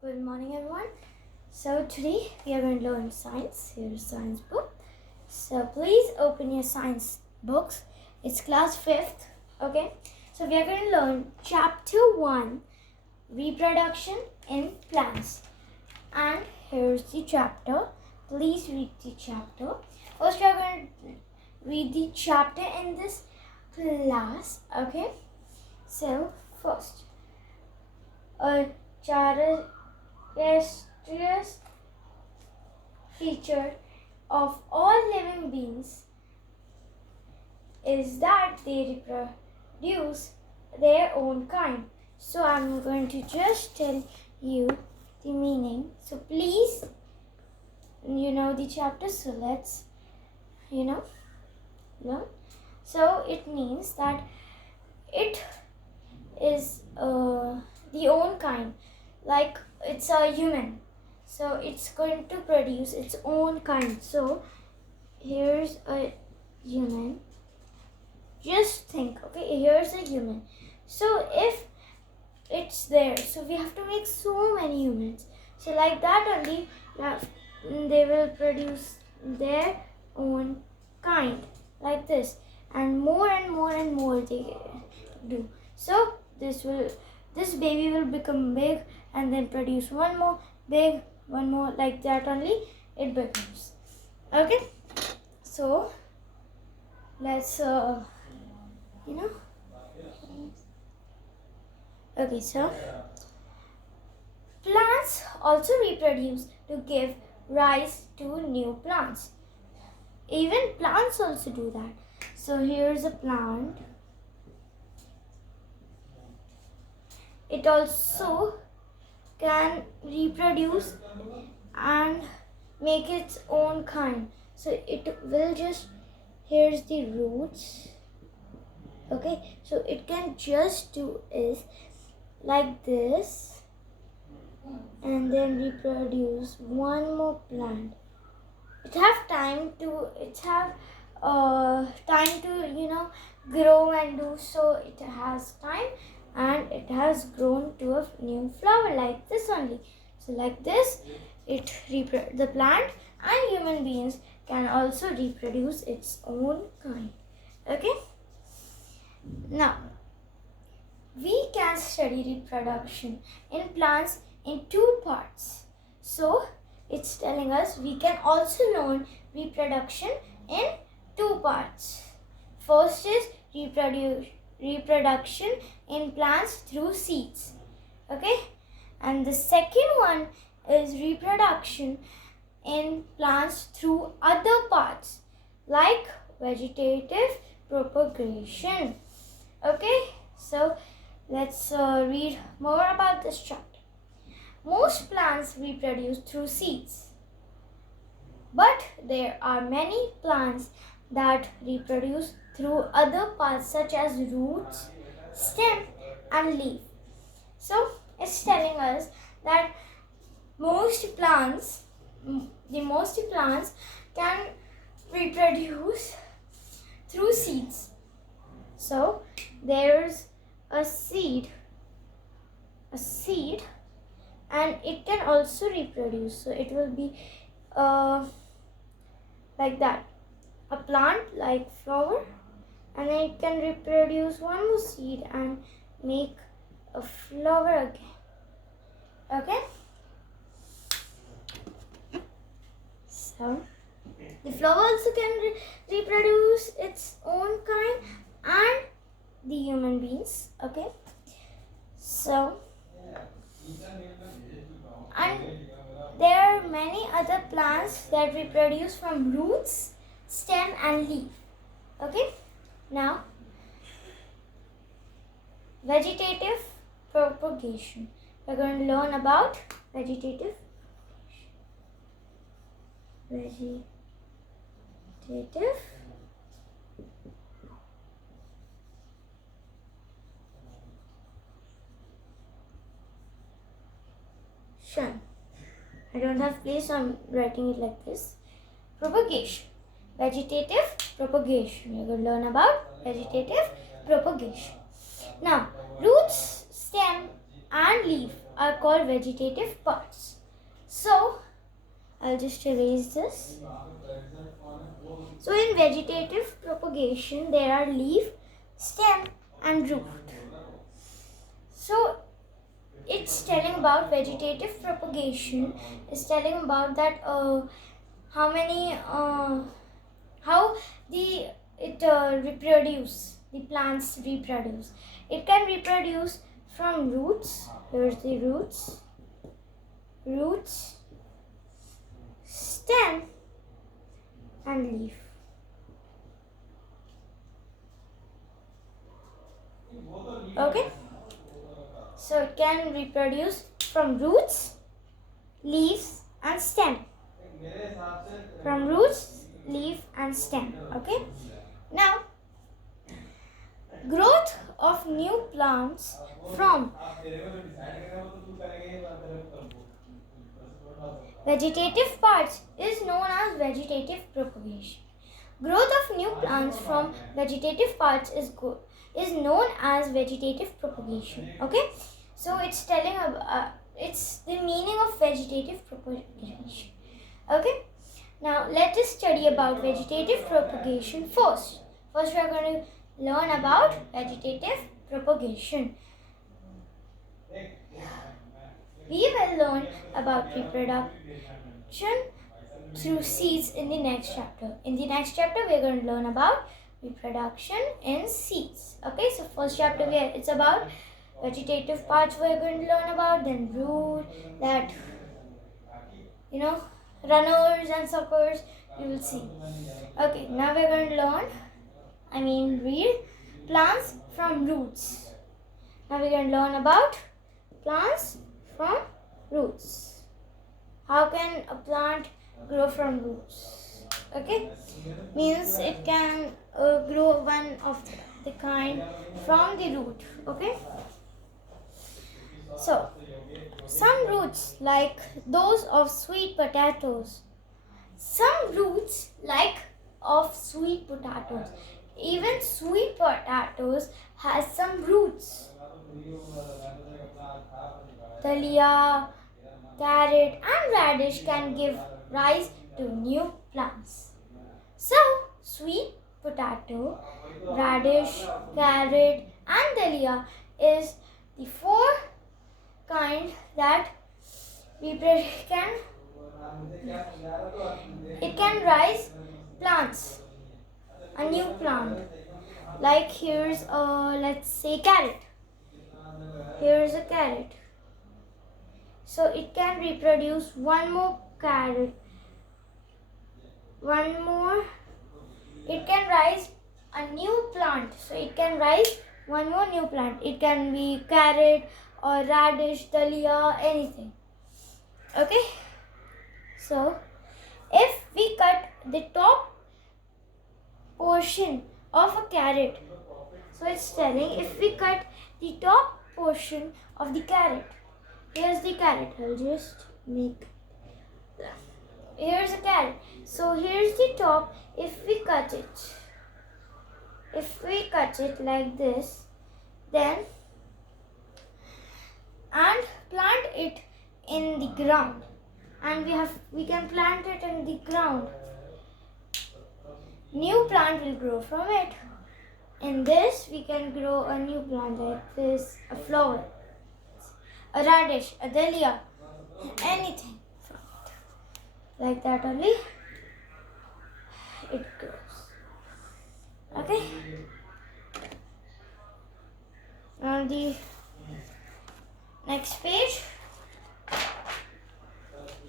Good morning, everyone. So today we are going to learn science. Here's a science book. So please open your science books. It's class 5th. Okay. So we are going to learn chapter 1, reproduction in plants. And here's the chapter. Please read the chapter. First we are going to read the chapter in this class. Okay. So first, a characteristic feature of all living beings is that they reproduce their own kind. So I'm going to just tell you the meaning. So please, you know the chapter, so let's, learn. So it means that it is the own kind, like it's a human, so it's going to produce its own kind. So here's a human, just think, okay, here's a human. So if it's there, so we have to make so many humans, so like that only they will produce their own kind, like this, and more and more and more they do. So this baby will become big and then produce one more big, one more, like that only it becomes. Okay, so let's okay, so plants also reproduce to give rise to new plants. Even plants also do that. So here's a plant. It also can reproduce and make its own kind. So it will just, here's the roots. Okay, so it can just do is like this and then reproduce one more plant. It have time to grow and do, so it has time, and it has grown to a new flower like this only. So like this, the plant and human beings can also reproduce its own kind. Okay, now we can study reproduction in plants in two parts. So it's telling us we can also learn reproduction in two parts. First is reproduction in plants through seeds. Okay, and the second one is reproduction in plants through other parts like vegetative propagation. Okay, so let's read more about this chapter. Most plants reproduce through seeds, but there are many plants that reproduce through other parts such as roots, stem and leaf. So it's telling us that most plants can reproduce through seeds. So there's a seed and it can also reproduce. So it will be like that, a plant like flower, and then it can reproduce one more seed and make a flower again. Okay, so the flower also can reproduce its own kind, and the human beings. Okay, so and there are many other plants that reproduce from roots, stem and leaf. Okay, now vegetative propagation. We're going to learn about vegetative I don't have place, so I'm writing it like this. Propagation. Vegetative propagation. We're going to learn about vegetative propagation. Now, roots, stem and leaf are called vegetative parts. So I'll just erase this. So in vegetative propagation, there are leaf, stem and root. So it's telling about vegetative propagation. It's telling about that how the plants reproduce. It can reproduce from roots. Here's the roots, stem and leaf. Okay, so it can reproduce from roots, leaves and stem. From roots, leaf and stem. Okay, now growth of new plants from vegetative parts is known as vegetative propagation. Growth of new plants from vegetative parts is known as vegetative propagation. Okay, so it's telling about it's the meaning of vegetative propagation. Okay, now let us study about vegetative propagation first. First we are going to learn about vegetative propagation. We will learn about reproduction through seeds in the next chapter. In the next chapter, we are going to learn about reproduction in seeds. Okay, so first chapter it's about vegetative parts we are going to learn about, then root, that runners and suckers you will see. Okay, now we are going to read plants from roots. Now we are going to learn about plants from roots. How can a plant grow from roots? Okay, means it can grow one of the kind from the root. Okay, so some roots like those of sweet potatoes. Even sweet potatoes has some roots. Thalia, carrot and radish can give rise to new plants. So, sweet potato, radish, carrot and dahlia is the four kind that it can rise plants, a new plant. Like here's let's say carrot. Here's a carrot. So it can reproduce one more carrot. One more. It can rise a new plant. So it can rise one more new plant. It can be carrot or radish, dahlia, anything. Okay. So if we cut the top portion of a carrot, so it's telling if we cut the top portion of the carrot. Here's the carrot. I'll just make. Here's a carrot. So here's the top. If we cut it like this, then and plant it in the ground, and we can plant it in the ground. New plant will grow from it. In this, we can grow a new plant like this, a flower, a radish, a dahlia, anything from it. Like that only it grows. Okay. On the next page.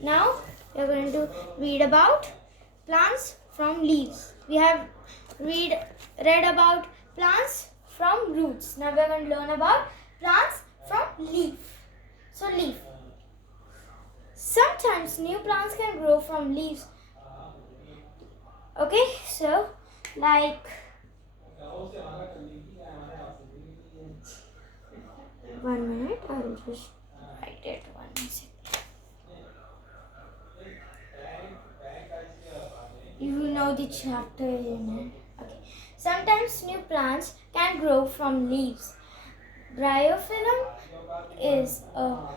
Now we are going to read about plants from leaves. We have read about plants from roots. Now we are going to learn about plants from leaf. So leaf. Sometimes new plants can grow from leaves. Okay, so like 1 minute, I will just write it 1 second. You know the chapter in it. Okay. Sometimes new plants can grow from leaves. Bryophyllum is a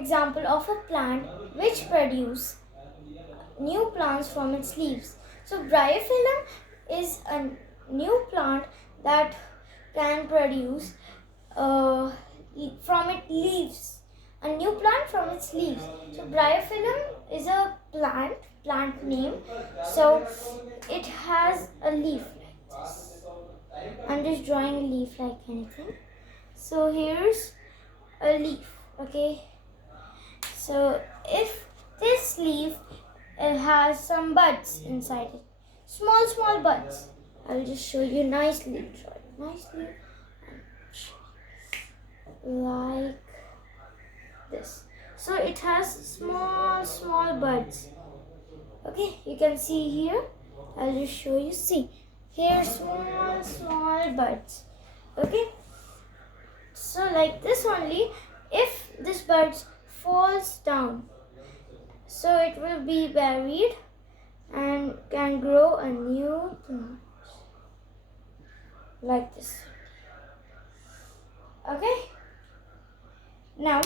example of a plant which produce new plants from its leaves. So bryophyllum is a new plant that can produce from its leaves, a new plant from its leaves. So bryophyllum is a plant name. So it has a leaf like this. I'm just drawing a leaf like anything. So here's a leaf, okay? So if this leaf has some buds inside it, small buds. I'll just show you nicely, like this. So it has small buds. Okay, you can see here. I'll just show you. See, here small buds. Okay, so like this only. If this buds falls down, so it will be buried and can grow a new plant like this. Okay, now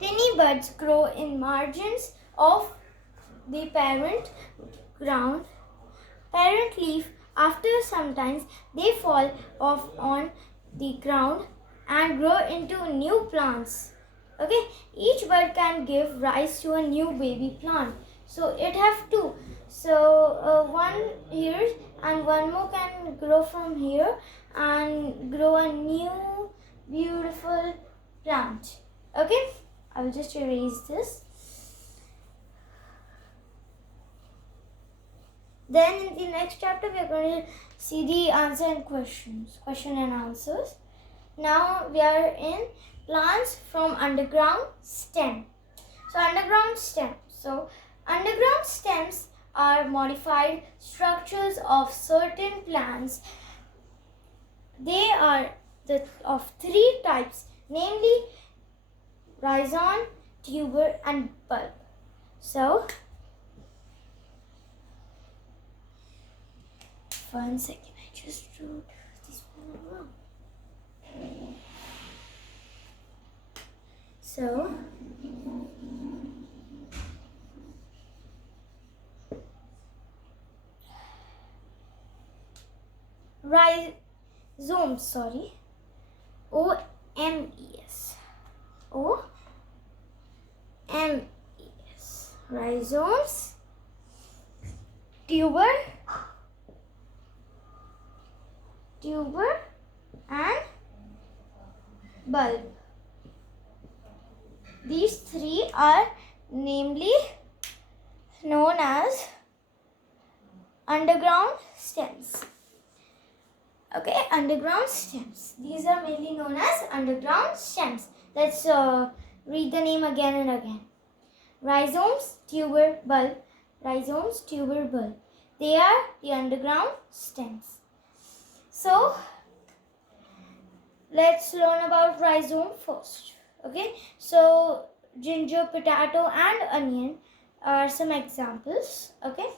tiny buds grow in margins of the parent leaf. After sometimes they fall off on the ground and grow into new plants. Okay, each bud can give rise to a new baby plant. So it have two. So one here and one more can grow from here and grow a new beautiful plant. Okay, I will just erase this. Then in the next chapter we are going to see the answer and question and answers. Now we are in plants from underground stem. So underground stems are modified structures of certain plants. They are of three types, namely rhizome, tuber and bulb. So 1 second, I just wrote this one wrong. So rhizomes, O-M-E-S. O-M-E-S. Rhizomes, tuber and bulb. These three are namely known as underground stems. Okay, underground stems. These are mainly known as underground stems. Let's read the name again and again. Rhizomes, tuber, bulb. Rhizomes, tuber, bulb. They are the underground stems. So let's learn about rhizome first. Okay, so ginger, potato and onion are some examples. Okay,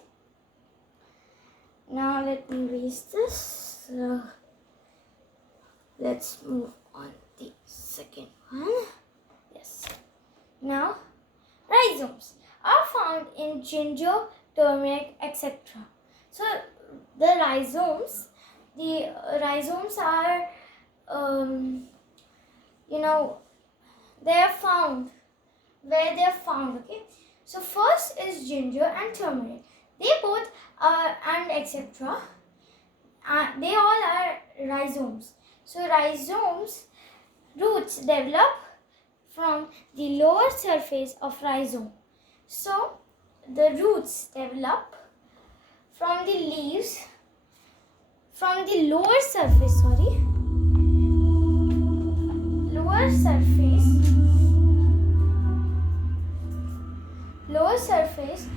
now let me erase this. So let's move on to the second one. Yes, now rhizomes are found in ginger, turmeric, etc. So the rhizomes are they are found where they are found. Okay, so first is ginger and turmeric. They both are and etc. They all are rhizomes. So rhizomes roots develop from the lower surface of rhizome. So the roots develop from the leaves from the lower surface. Lower surface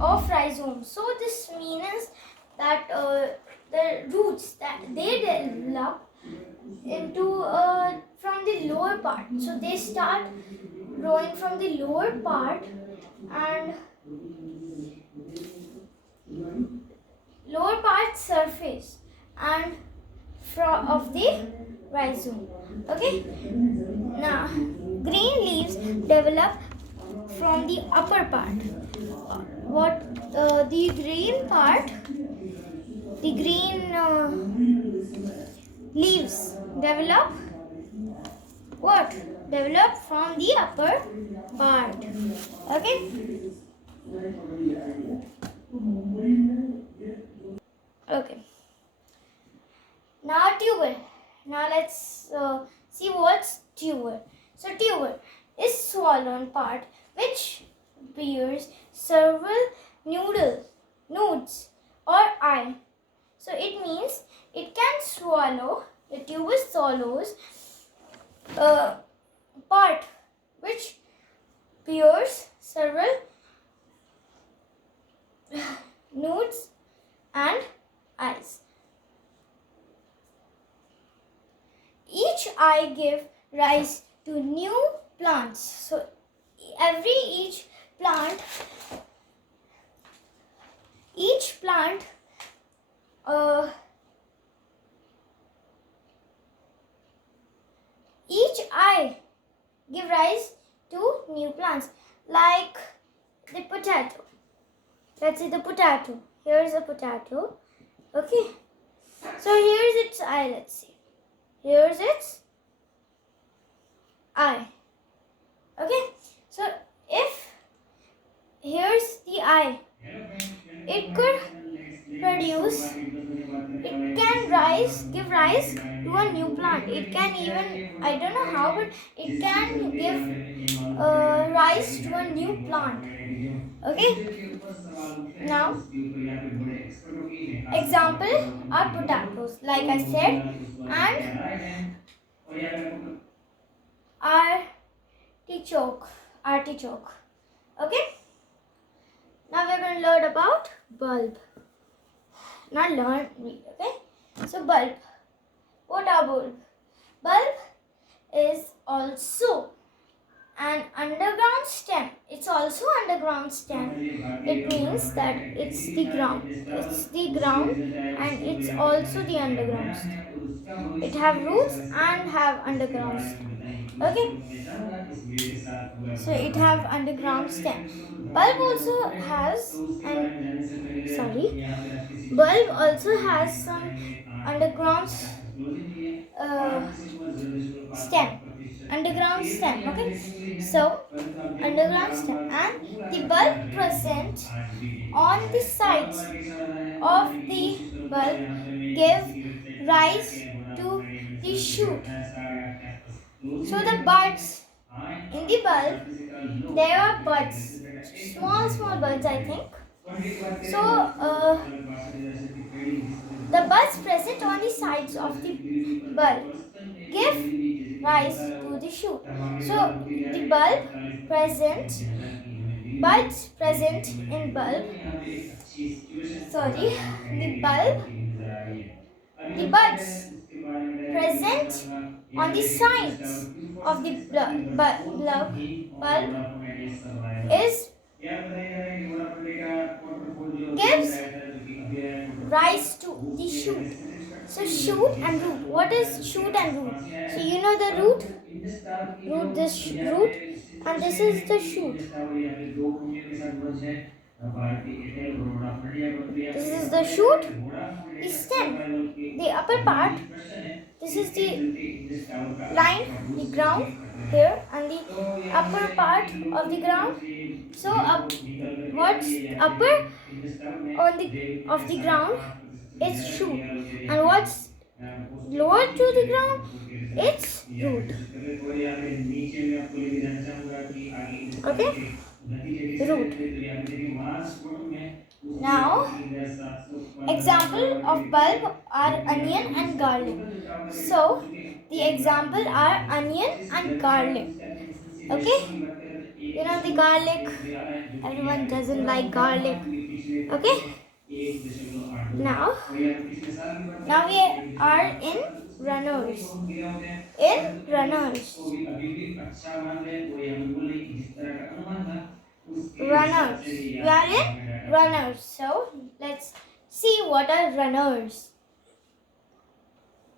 of rhizome. So this means that the roots that they develop into from the lower part. So they start growing from the lower part and lower part surface and of the rhizome. Okay. Now, green leaves develop from the upper part. What the green part? The green leaves develop what? Develop from the upper part. Okay. Okay. Now tuber. Now let's see what's tuber. So tuber is swollen part which bears several nodes or eye. So it means it can swallow, the tuber swallows part which bears several nodes and eyes. Each eye give rise to new plants. So each plant each eye give rise to new plants, like the potato. Let's see the potato. Here's a potato. Okay. So here's its eye. Let's see. Here's its eye. Okay. So if here's the eye, it could produce, it can give rise to a new plant. It can even, I don't know how, but it can give rise to a new plant. Okay. Now, example are potatoes, like I said, and artichoke. Okay. Now we're going to learn about bulb. Not learn, read. Okay. So bulb. What are bulb? Bulb is also an underground stem. It's also underground stem. It means that it's the ground. It's the ground and it's also the underground stem. It have roots and have underground stem. Okay. So it have underground stem. Bulb also has bulb also has some underground uh, stem. Underground stem. Okay. So underground stem, and the bulb present on the sides of the bulb give rise to the shoot. So the buds in the bulb, there are buds, small buds, I think. So the buds present on the sides of the bulb give rise to the shoot. So the buds present in bulb, the buds present on the sides of the bulb is gives rise to the shoot. So shoot and root. What is shoot and root? So you know the root, this root, and this is the shoot. This is the shoot, the stem, the upper part. This is the line, the ground here, and the upper part of the ground. So what's upper on the of the ground is shoot, and what's lower to the ground, it's root. Okay, root. Now, example of bulb are onion and garlic. So, the example are onion and garlic. Okay, you know the garlic. Everyone doesn't like garlic. Okay. Now we are in runners. Runners. We are in runners. So let's see what are runners.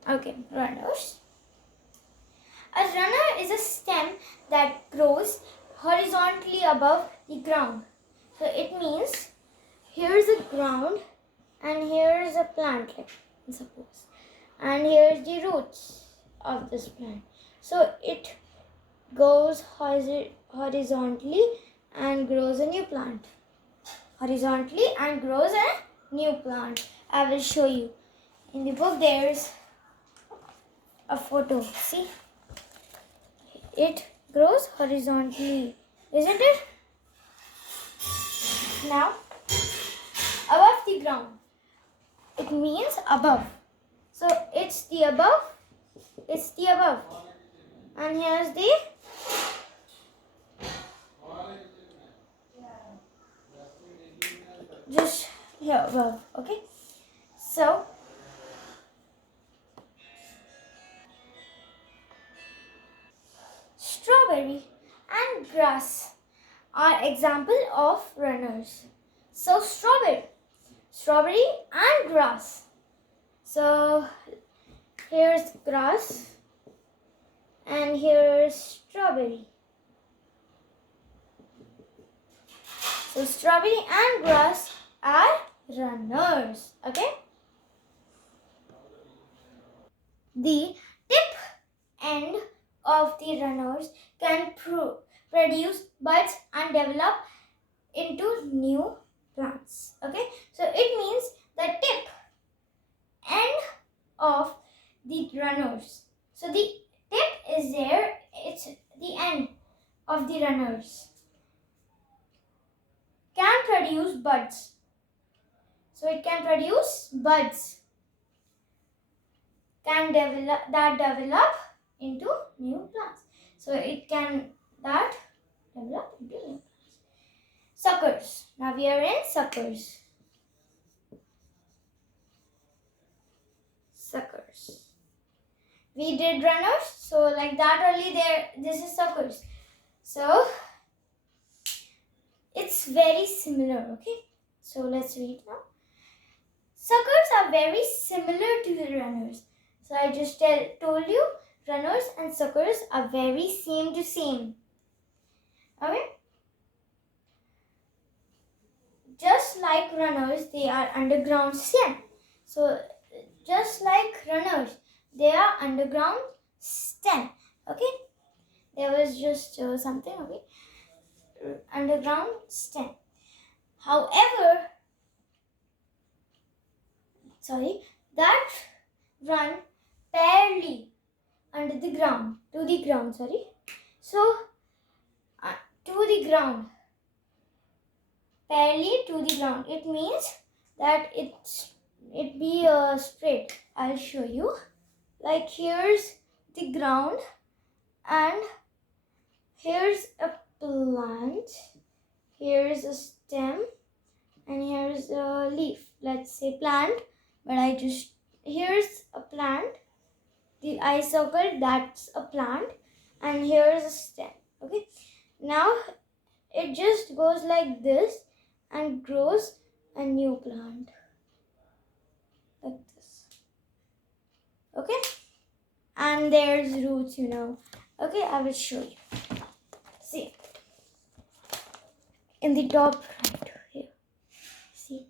Okay, runners. A runner is a stem that grows horizontally above the ground. So it means here's a ground and here's a plant, like suppose, and here's the roots of this plant. So it goes horizontally and grows a new plant. Horizontally and grows a new plant. I will show you. In the book there's a photo. See? It grows horizontally, isn't it? Now, above the ground. It means above. So it's the above. It's the above. And here's the just here above. Okay. So strawberry and grass are example of runners. So strawberry and grass. So here's grass and here's strawberry. So strawberry and grass are runners. Okay. The tip end of the runners can produce buds and develop into new plants. Okay. So it means the tip end of the runners. So the tip is there. It's the end of the runners. Can produce buds. So it can produce buds. Can develop into new plants. So it can develop into new plants. Suckers. Now we are in suckers. Suckers. We did runners. So like that only there. This is suckers. So it's very similar. Okay. So let's read now. Suckers are very similar to the runners. So I just told you runners and suckers are very same to same. Okay. Just like runners, they are underground stem. So just like runners, they are underground stem. Okay. There was just something. Okay. Underground stem. However, that run barely under the ground, to the ground, So, to the ground, barely to the ground. It means that it be straight. I'll show you. Like here's the ground and here's a plant, here's a stem and here's a leaf. Let's say plant, but here's a plant. I circled, that's a plant, and here's a stem. Okay. Now it just goes like this and grows a new plant. Like this. Okay. And there's roots, Okay, I will show you. See. In the top right here. See.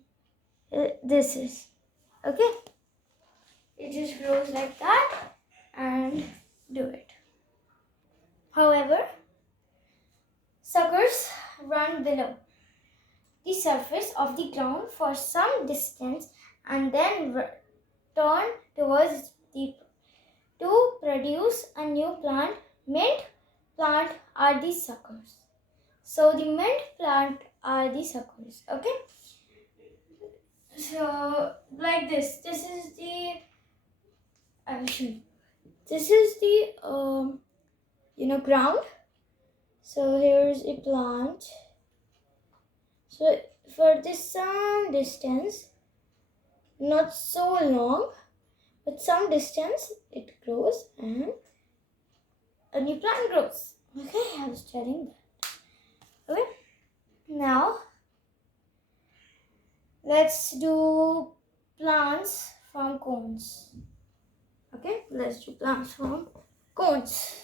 This is. Okay. It just grows like that and do it. However, suckers run below the surface of the ground for some distance and then turn towards the to produce a new plant. Mint plant are the suckers. So the mint plant are the suckers. Okay. So like this. This is the. I will show you. This is the ground. So here's a plant. So for this some distance, not so long, but some distance it grows and a new plant grows. Okay, I was telling that. Okay, now let's do plants from cones. Okay, let's do plants from cones.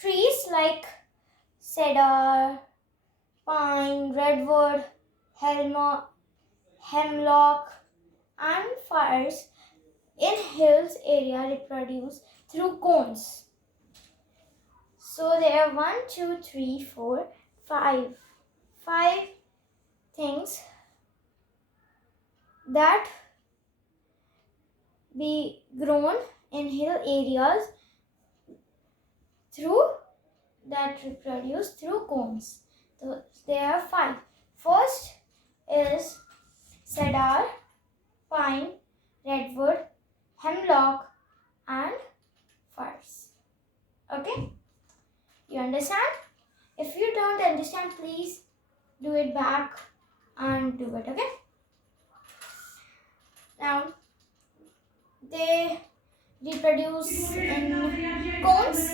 trees like cedar, pine, redwood, hemlock, and firs in hills area reproduce through cones. So there are 1, 2, 3, 4, 5 things that be grown in hill areas that reproduce through cones. So there are 5. First is cedar, pine, redwood, hemlock, and firs. Okay? You understand? If you don't understand, please do it back and do it. Okay? Now, they reproduce in cones.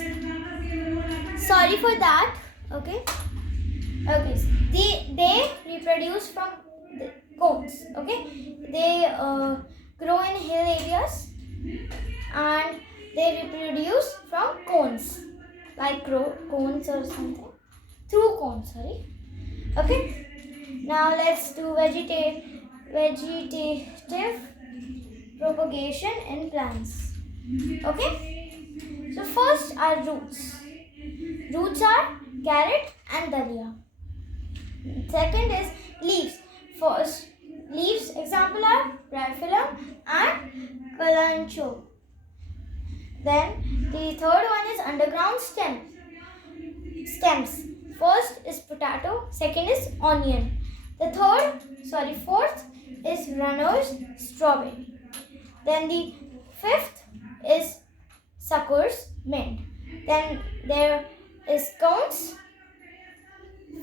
Sorry for that. Okay. So they reproduce from the cones. Okay. They grow in hill areas and they reproduce from cones, like cones or something. Through cones. Sorry. Okay. Now let's do vegetative propagation in plants. Okay. So first are roots. Roots are carrot and dalia. Second is leaves. First leaves example are Rhyphyllum and Kalanchoe. Then the third one is underground stems. First is potato, second is onion. The fourth is runners, strawberry. Then the fifth is suckers, mint. Then there is cones,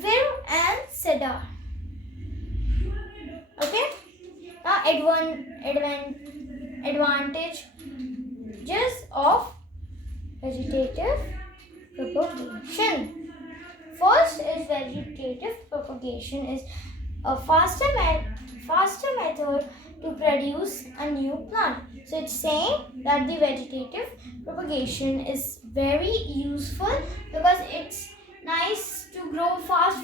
fir and cedar. Okay. Now advantages of vegetative propagation. First is vegetative propagation is a faster method to produce a new plant. So it's saying that the vegetative propagation is very useful because it's nice to grow fast.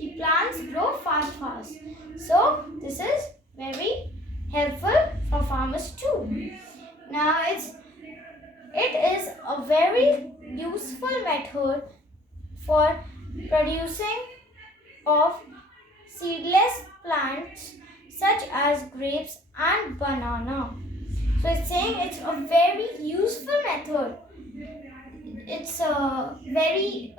The plants grow fast. So this is very helpful for farmers too. Now it is a very useful method for producing of seedless plants such as grapes and banana. So it's saying it's a very useful method. It's a very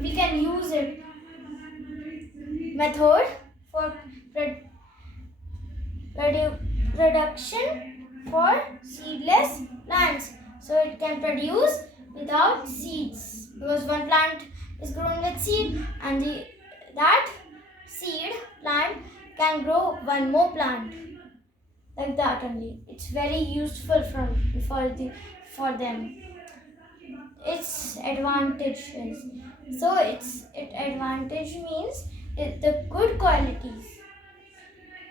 we can use it method for production for seedless plants. So it can produce without seeds because one plant is grown with seed and that seed plant can grow one more plant like that only. It's very useful for them. Its advantages. So its advantage means the good qualities.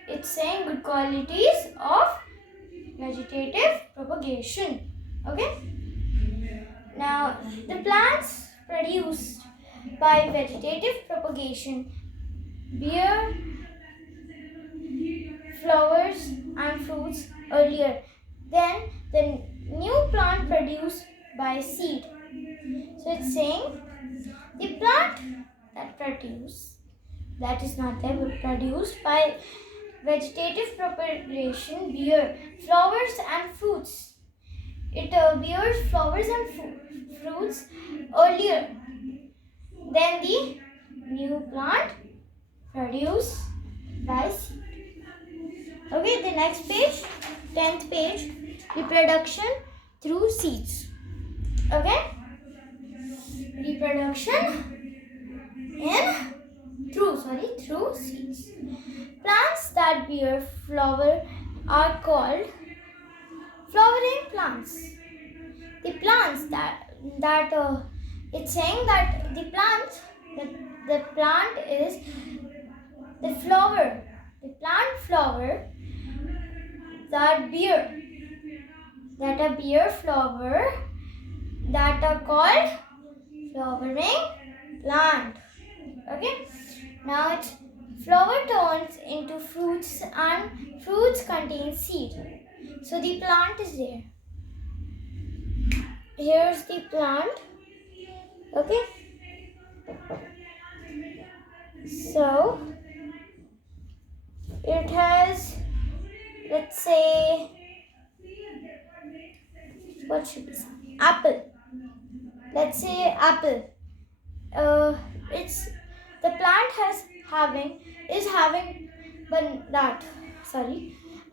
It's saying good qualities of vegetative propagation. Okay. Now the plants produced by vegetative propagation bear flowers and fruits earlier than the new plant produced by seed. So it's saying the plant that is not there but produced by vegetative propagation bear flowers and fruits. It bears flowers and fruits earlier than the new plant produced by seed. Okay, the next page, 10th page, reproduction through seeds. Okay, reproduction through seeds. Plants that bear flower are called flowering plants. The plants it's saying that the plant is the flower. The plant flower that bear flower that are called flowering plant. Okay, now it flower turns into fruits and fruits contain seed. So the plant is there. Here's the plant. Okay, so it has, let's say, what should we say? Apple. Let's say apple. It's the plant is having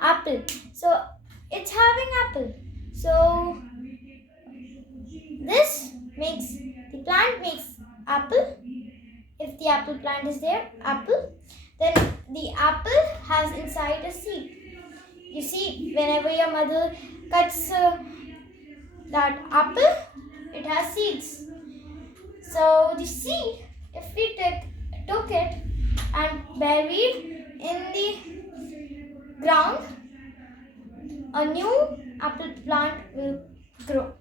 apple. So it's having apple. So this makes the plant makes apple. If the apple plant is there, apple, then the apple has inside a seed. You see, whenever your mother cuts that apple, it has seeds. So the seed, if we took it and buried in the ground, a new apple plant will grow.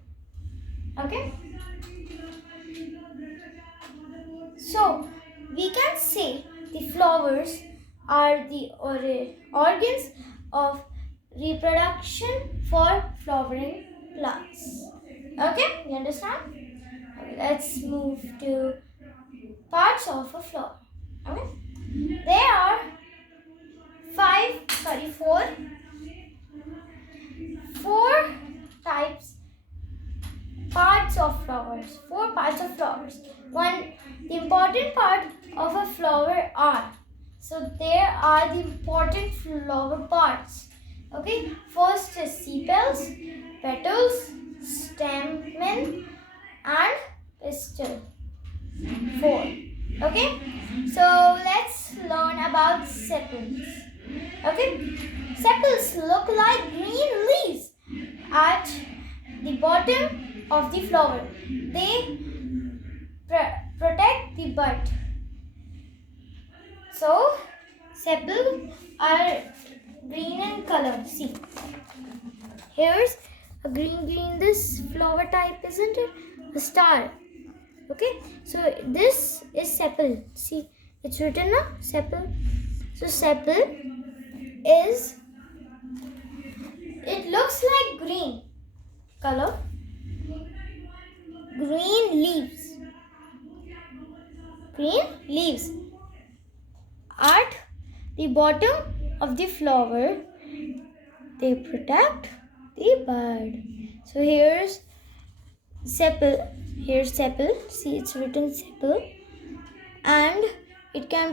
Okay? So we can say the flowers are the organs of reproduction for flowering plants. Okay, you understand? Okay, let's move to parts of a flower. Okay, there are four types parts of flowers. Four parts of flowers. One, the important part of a flower are. So there are the important flower parts. Okay, first is sepals, petals, stamen, and pistil. 4. Okay, so let's learn about sepals. Okay, sepals look like green leaves at the bottom of the flower. They protect the bud. So sepals are green in color. See, here's a green. This flower type, isn't it? A star. Okay, so this is sepal. See, it's written now, sepal. So sepal is, it looks like green color, green leaves at the bottom of the flower. They protect the bud. So here's sepal. See, it's written sepal, and it can